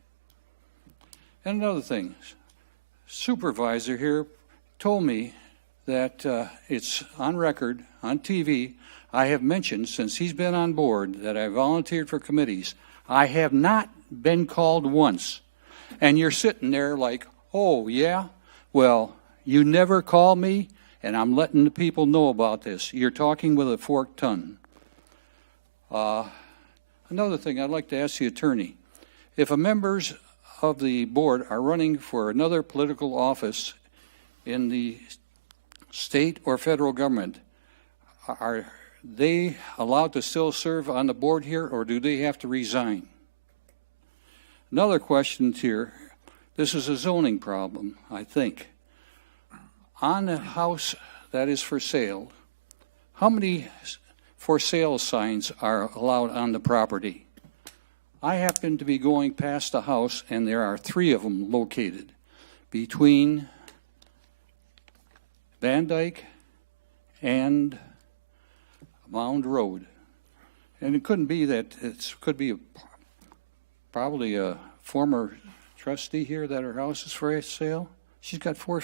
And another thing, supervisor here told me that it's on record, on TV, I have mentioned since he's been on board that I volunteered for committees. I have not been called once. And you're sitting there like, oh, yeah? Well, you never call me, and I'm letting the people know about this. You're talking with a forked tongue. Another thing I'd like to ask the attorney. If members of the board are running for another political office in the state or federal government, are they allowed to still serve on the board here, or do they have to resign? Another question here, this is a zoning problem, I think. On a house that is for sale, how many for sale signs are allowed on the property? I happen to be going past a house, and there are 3 of them located between Van Dyke and Mound Road. And it couldn't be that, it could be probably a former trustee here that her house is for sale. She's got 4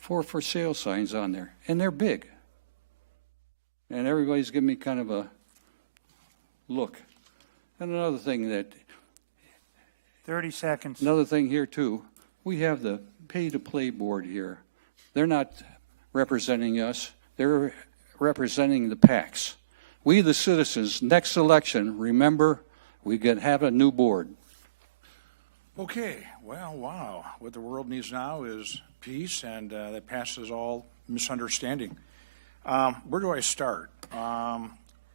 for sale signs on there, and they're big. And everybody's giving me kind of a look. And another thing 30 seconds. Another thing here too, we have the pay-to-play board here. They're not representing us. They're representing the PACs. We, the citizens, next election, remember, we can have a new board. Okay, well, wow. What the world needs now is peace, and that passes all misunderstanding. Where do I start?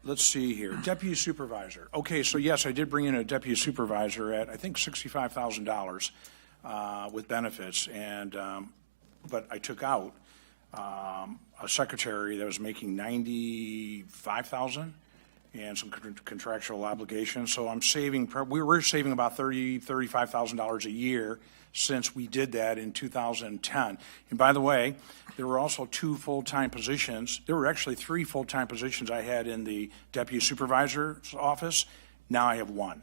Let's see here. Deputy supervisor. Okay, so yes, I did bring in a deputy supervisor at, I think, $65,000 with benefits, and but I took out a secretary that was making $95,000 and some contractual obligations. So I'm saving. We're saving about $35,000 a year since we did that in 2010. And by the way, there were also 2 full-time positions. There were actually 3 full-time positions I had in the deputy supervisor's office. Now I have 1.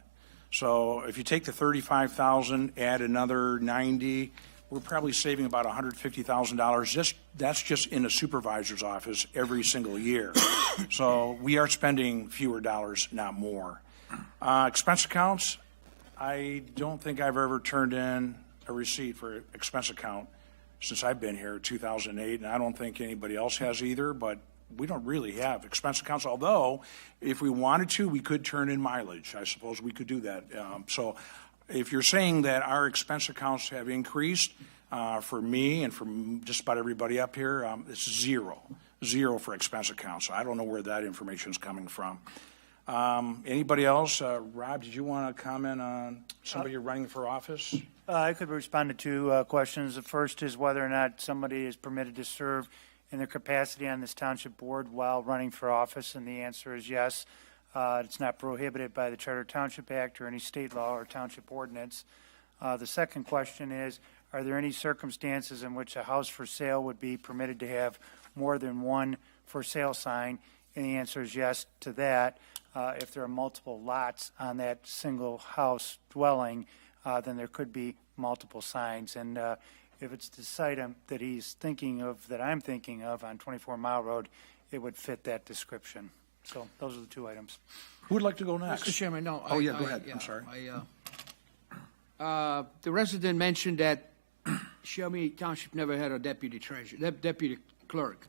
So if you take the $35,000, add another 90, we're probably saving about $150,000. That's just in the supervisor's office every single year. So we are spending fewer dollars, not more. Expense accounts, I don't think I've ever turned in a receipt for expense account since I've been here, 2008, and I don't think anybody else has either, but we don't really have expense accounts, although if we wanted to, we could turn in mileage. I suppose we could do that. So if you're saying that our expense accounts have increased, for me and for just about everybody up here, it's zero for expense accounts. So I don't know where that information is coming from. Anybody else? Rob, did you want to comment on somebody running for office? I could respond to 2 questions. The first is whether or not somebody is permitted to serve in their capacity on this township board while running for office, and the answer is yes. It's not prohibited by the Charter Township Act or any state law or township ordinance. The second question is, are there any circumstances in which a house for sale would be permitted to have more than one for sale sign? And the answer is yes to that. If there are multiple lots on that single house dwelling, then there could be multiple signs. And if it's the site that he's thinking of, that I'm thinking of on 24 Mile Road, it would fit that description. So those are the 2 items. Who would like to go next? Mr. Chairman, no. Oh, yeah, go ahead. I'm sorry. The resident mentioned that Shelby Township never had a deputy clerk.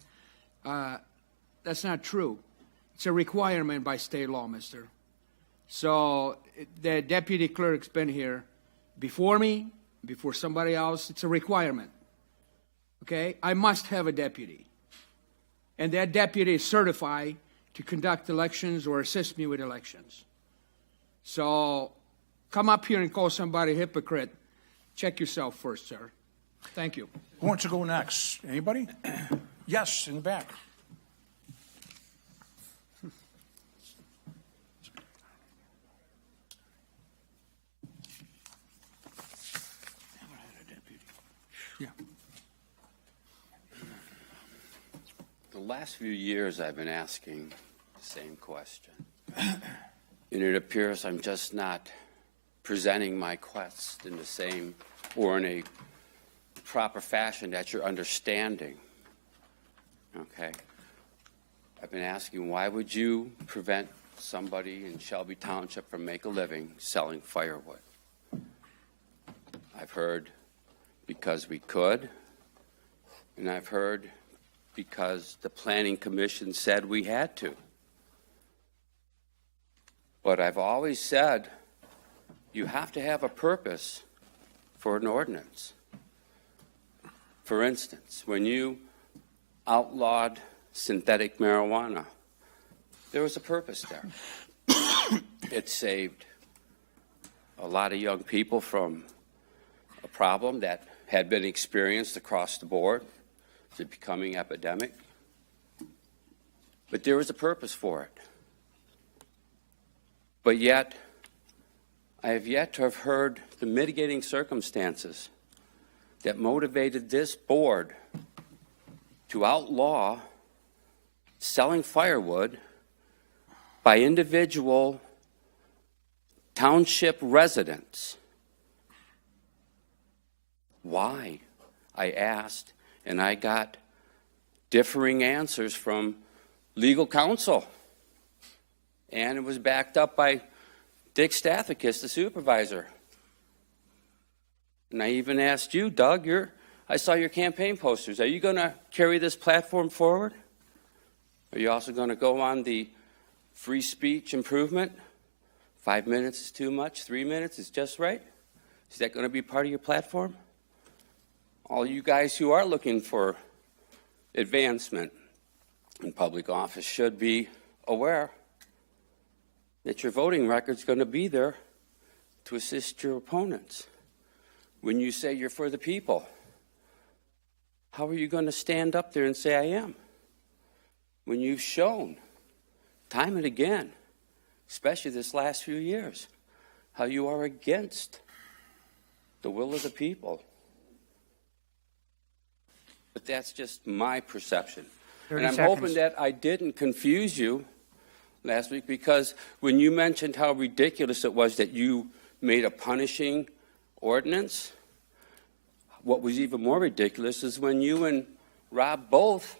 That's not true. It's a requirement by state law, mister. So the deputy clerk's been here before me, before somebody else. It's a requirement. Okay? I must have a deputy. And that deputy is certified to conduct elections or assist me with elections. So come up here and call somebody a hypocrite. Check yourself first, sir. Thank you. Who wants to go next? Anybody? Yes, in the back. Yeah. The last few years I've been asking the same question. And it appears I'm just not presenting my quest in the same or in a proper fashion that you're understanding. Okay? I've been asking, why would you prevent somebody in Shelby Township from make a living selling firewood? I've heard because we could, and I've heard because the Planning Commission said we had to. But I've always said you have to have a purpose for an ordinance. For instance, when you outlawed synthetic marijuana, there was a purpose there. It saved a lot of young people from a problem that had been experienced across the board, to becoming epidemic. But there was a purpose for it. But yet, I have yet to have heard the mitigating circumstances that motivated this board to outlaw selling firewood by individual township residents. Why? I asked, and I got differing answers from legal counsel. And it was backed up by Dick Stathakis, the supervisor. And I even asked you, Doug, you're I saw your campaign posters. Are you going to carry this platform forward? Are you also going to go on the free speech improvement? 5 minutes is too much, 3 minutes is just right? Is that going to be part of your platform? All you guys who are looking for advancement in public office should be aware that your voting record's going to be there to assist your opponents. When you say you're for the people, how are you going to stand up there and say, I am? When you've shown time and again, especially this last few years, how you are against the will of the people. But that's just my perception. 30 And I'm seconds. hoping that I didn't confuse you last week, because when you mentioned how ridiculous it was that you made a punishing ordinance, what was even more ridiculous is when you and Rob both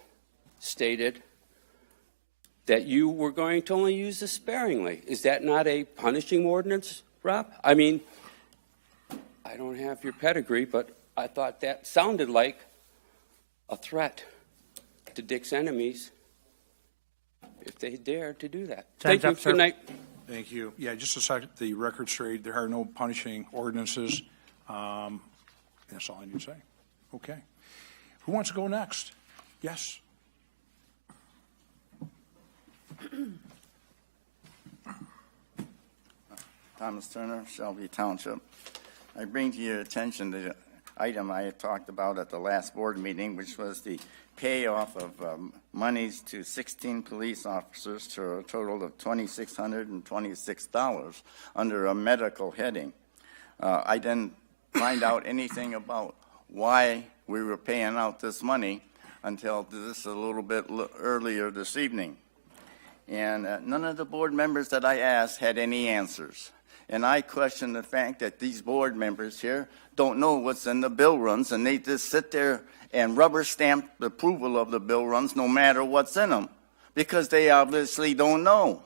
stated that you were going to only use this sparingly. Is that not a punishing ordinance, Rob? I mean, I don't have your pedigree, but I thought that sounded like a threat to Dick's enemies if they dared to do that. Thank you. up, sir. Good night. Thank you. Yeah, just to set the record straight, there are no punishing ordinances. That's all I need to say. Okay. Who wants to go next? Yes. Thomas Turner, Shelby Township. I bring to your attention the item I had talked about at the last board meeting, which was the payoff of monies to 16 police officers to a total of $2,626 under a medical heading. I didn't find out anything about why we were paying out this money until this a little bit earlier this evening. And none of the board members that I asked had any answers. And I question the fact that these board members here don't know what's in the bill runs, and they just sit there and rubber stamp the approval of the bill runs no matter what's in them, because they obviously don't know.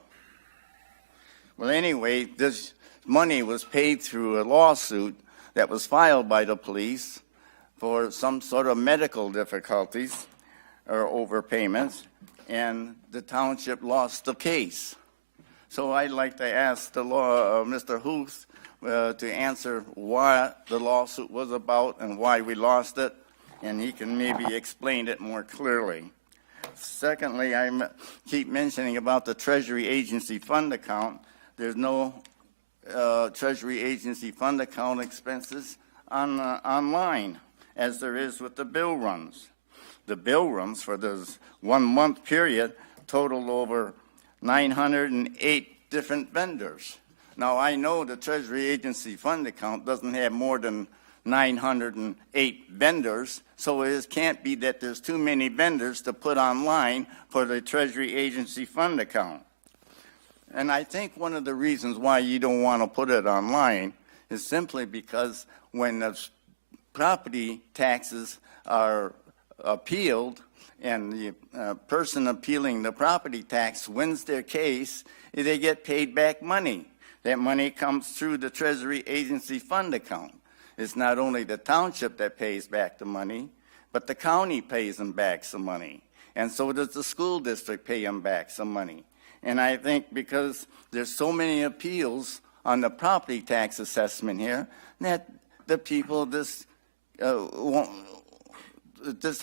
Well, anyway, this money was paid through a lawsuit that was filed by the police for some sort of medical difficulties or overpayments, and the township lost the case. So I'd like to ask the Mr. Huth to answer what the lawsuit was about and why we lost it, and he can maybe explain it more clearly. Secondly, I keep mentioning about the Treasury Agency Fund account. There's no Treasury Agency Fund account expenses online, as there is with the bill runs. The bill runs for this 1 month period totaled over 908 different vendors. Now, I know the Treasury Agency Fund account doesn't have more than 908 vendors, so it can't be that there's too many vendors to put online for the Treasury Agency Fund account. And I think one of the reasons why you don't want to put it online is simply because when the property taxes are appealed and the person appealing the property tax wins their case, they get paid back money. That money comes through the Treasury Agency Fund account. It's not only the township that pays back the money, but the county pays them back some money. And so does the school district pay them back some money. And I think because there's so many appeals on the property tax assessment here, that the people just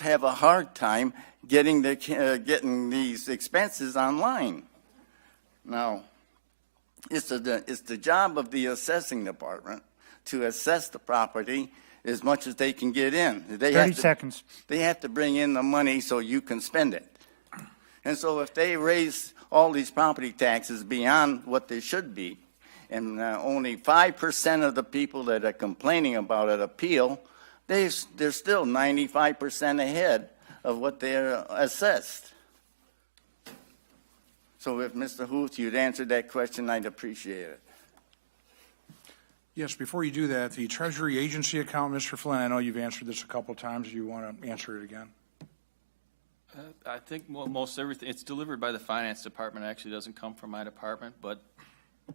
have a hard time getting these expenses online. Now, it's the job of the assessing department to assess the property as much as they can get in. 30 seconds. They have to bring in the money so you can spend it. And so if they raise all these property taxes beyond what they should be, and only 5% of the people that are complaining about it appeal, they're still 95% ahead of what they're assessed. So if Mr. Huth, you'd answer that question, I'd appreciate it. Yes, before you do that, the Treasury Agency account, Mr. Flynn, I know you've answered this a couple of times. Do you want to answer it again? I think most everything, it's delivered by the finance department. It actually doesn't come from my department, but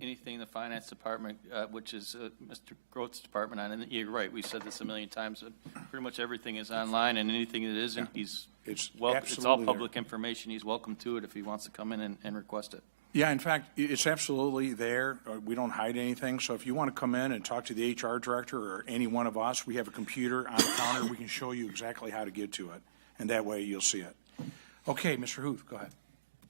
anything the finance department, which is Mr. Groth's department on, and you're right, we've said this a million times, pretty much everything is online, and anything that isn't, it's all absolutely public information. He's welcome to it if he wants to come in and request it. Yeah, in fact, it's absolutely there. We don't hide anything. So if you want to come in and talk to the HR director or any one of us, we have a computer on the counter. We can show you exactly how to get to it, and that way you'll see it. Okay, Mr. Huth, go ahead.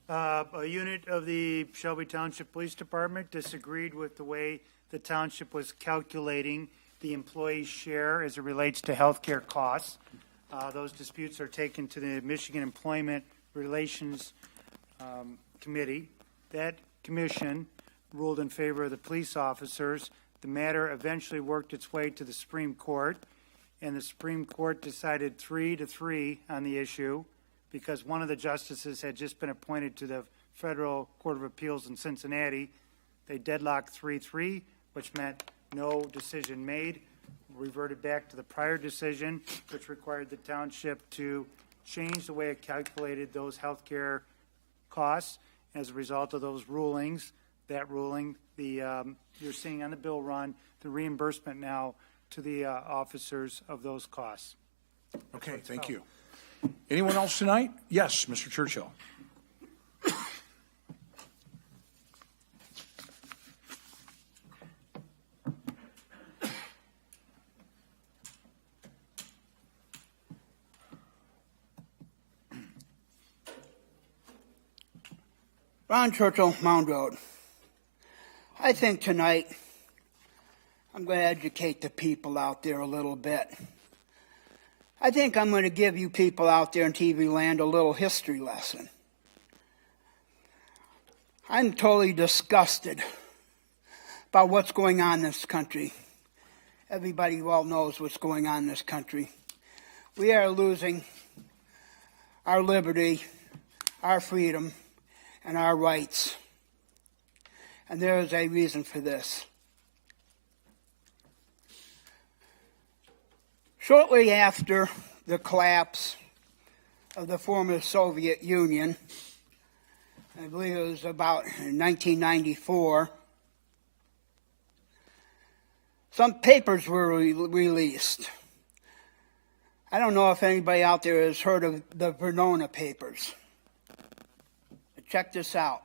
A unit of the Shelby Township Police Department disagreed with the way the township was calculating the employee's share as it relates to health care costs. Those disputes are taken to the Michigan Employment Relations Committee. That commission ruled in favor of the police officers. The matter eventually worked its way to the Supreme Court, and the Supreme Court decided 3-3 on the issue because one of the justices had just been appointed to the Federal Court of Appeals in Cincinnati. They deadlocked 3-3, which meant no decision made, reverted back to the prior decision, which required the township to change the way it calculated those health care costs. As a result of those rulings, that ruling, you're seeing on the bill run, the reimbursement now to the officers of those costs. Okay, thank you. Anyone else tonight? Yes, Mr. Churchill. Ron Churchill, Mound Road. I think tonight I'm going to educate the people out there a little bit. I think I'm going to give you people out there in TV land a little history lesson. I'm totally disgusted about what's going on in this country. Everybody well knows what's going on in this country. We are losing our liberty, our freedom, and our rights. And there is a reason for this. Shortly after the collapse of the former Soviet Union, I believe it was about 1994, some papers were released. I don't know if anybody out there has heard of the Verona papers. Check this out.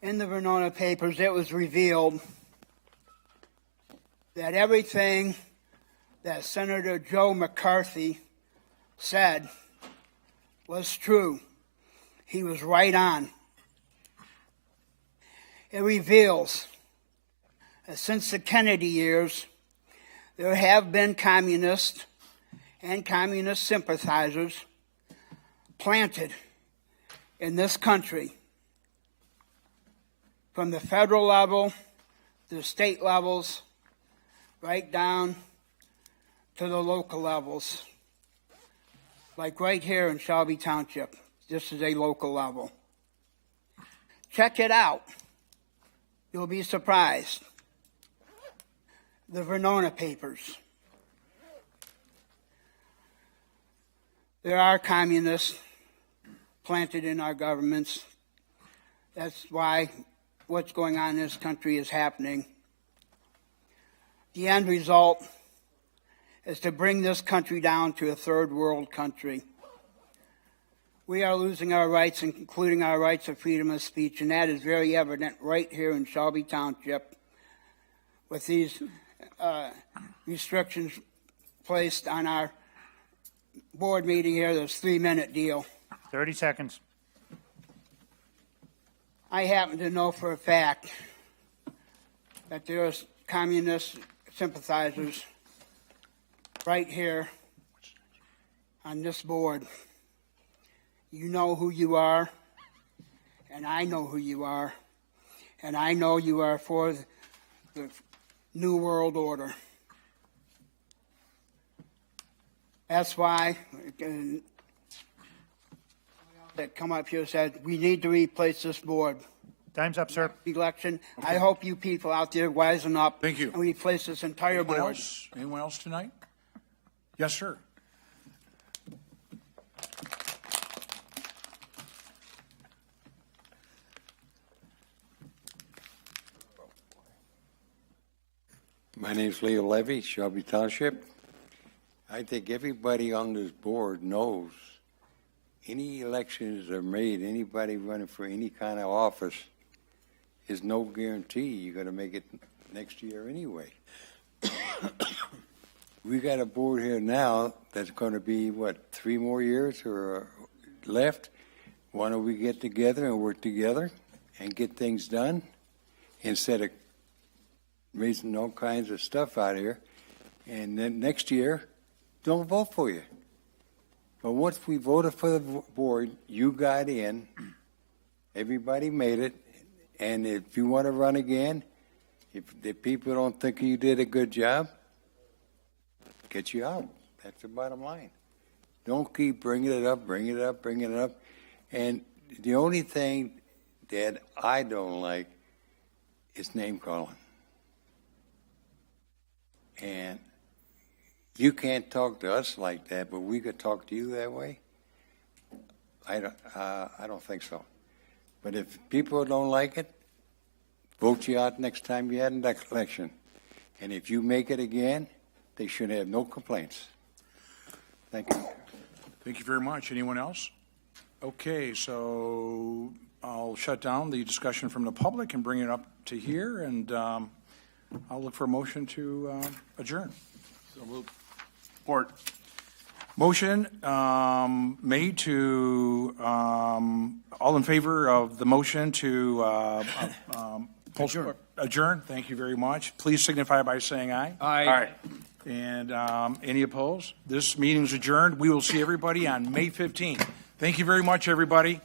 In the Verona papers, it was revealed that everything that Senator Joe McCarthy said was true. He was right on. It reveals that since the Kennedy years, there have been communists and communist sympathizers planted in this country, from the federal level to the state levels, right down to the local levels. Like right here in Shelby Township, this is a local level. Check it out. You'll be surprised. The Verona papers. There are communists planted in our governments. That's why what's going on in this country is happening. The end result is to bring this country down to a third world country. We are losing our rights, including our rights of freedom of speech, and that is very evident right here in Shelby Township with these restrictions placed on our board meeting here, this 3-minute deal. 30 seconds. I happen to know for a fact that there are communist sympathizers right here on this board. You know who you are, and I know who you are, and I know you are for the New World Order. That's why that come up here said we need to replace this board. Time's up, sir. Election. Okay. I hope you people out there wisen up. Thank you. And replace this entire board. Else? Anyone else tonight? Yes, sir. My name's Leo Levy, Shelby Township. I think everybody on this board knows any elections that are made, anybody running for any kind of office, is no guarantee you're going to make it next year anyway. We got a board here now that's going to be, what, 3 more years or left? Why don't we get together and work together and get things done instead of raising all kinds of stuff out here, and then next year, don't vote for you. But once we voted for the board, you got in, everybody made it, and if you want to run again, if the people don't think you did a good job, get you out. That's the bottom line. Don't keep bringing it up, and the only thing that I don't like is name calling. And you can't talk to us like that, but we could talk to you that way? I don't think so. But if people don't like it, vote you out next time you had an election. And if you make it again, they should have no complaints. Thank you. Thank you very much. Anyone else? Okay, so I'll shut down the discussion from the public and bring it up to here, and I'll look for a motion to adjourn. So moved. Support. Motion made to, all in favor of the motion to adjourn? Thank you very much. Please signify by saying aye. Aye. And any opposed? This meeting's adjourned. We will see everybody on May 15th. Thank you very much, everybody.